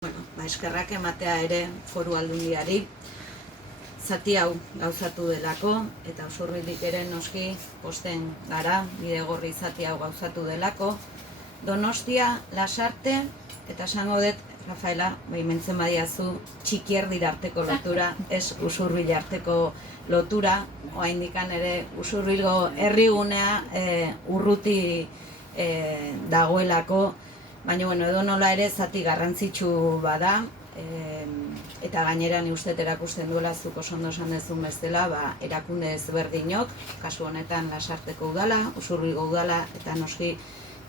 Eskerrak ematea ere Foru Aldundiari zati hau gauzatu delako, eta Usurbilik ere noski posten gara bidegorri zati hau gauzatu delako. Donostia, Lasarte, eta esango dut, Rafaela, mentzen badiazu, Txikierdir arteko lotura, ez Usurbil arteko lotura, oraindikan ere Usurbilgo herrigunea urruti dagoelako, baina edonola ere zati garrantzitsu bada, eta gainera ni uste erakusten duela zuk oso ondo esan duzun bezala, erakunde ezberdinok, kasu honetan Lasarteko udala, Usurbilgo udala eta noski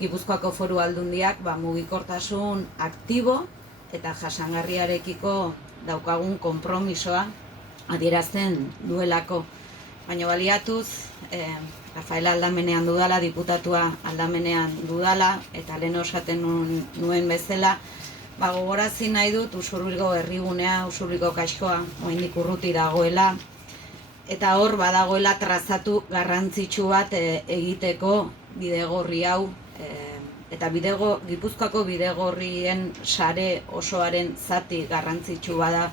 Gipuzkoako Foru Aldundiak mugikortasun aktibo eta jasangarriarekiko daukagun konpromisoa adierazten duelako. Baina baliatuz, Rafaela aldamenean dudala, diputatua aldamenean dudala, eta lehen osaten nuen bezala, gogorazi nahi dut Usurbilgo herrigunea, Usurbilgo kaxkoa, oraindik urruti dagoela, eta hor badagoela trazatu garrantzitsu bat egiteko bidegorri hau, eta Gipuzkoako bidegorrien sare osoaren zati garrantzitsu bada,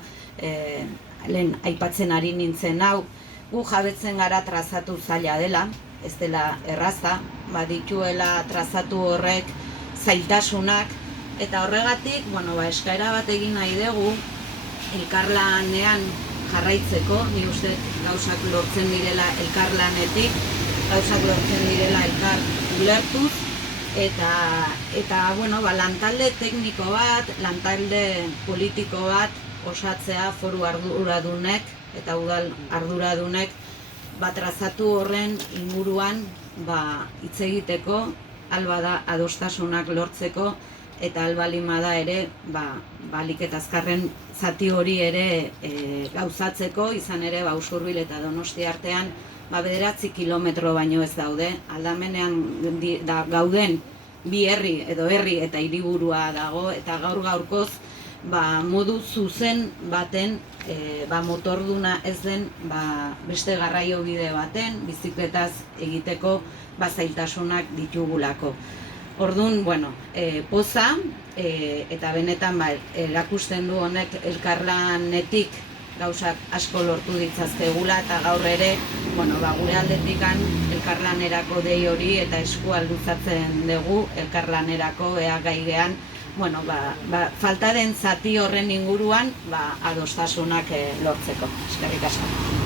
lehen aipatzen ari nintzen hau, gu jabetzen gara trazatu zaila dela, ez dela erraza, badituela trazatu horrek zailtasunak, eta horregatik, eskaera bat egin nahi dugu, elkarlanean jarraitzeko, ni uste gauzak lortzen direla elkarlanetik, gauzak lortzen direla elkar ulertuz, eta lantalde tekniko bat, lantalde politiko bat osatzea Foru arduradunek eta udal arduradunek trazatu horren inguruan hitz egiteko, albada adostasunak lortzeko, eta albalimada ere balik eta azkarren zati hori ere gauzatzeko, izan ere Usurbil eta Donostia artean 9 kilometro baino ez daude, aldamenean gauden bi herri edo herri eta hiriburua dago, eta gaurkoz modu zuzen baten motorduna ez den beste garraio bide baten bizikletaz egiteko zailtasunak ditugulako. Orduan, poza, eta benetan erakusten du honek elkarlanetik gauzak asko lortu ditzazkegula, eta gaur ere, gure aldetik elkarlanerako dei hori eta eskua luzatzen dugu elkarlanerako gai gean, falta den zati horren inguruan adostasunak lortzeko. Eskerrik asko.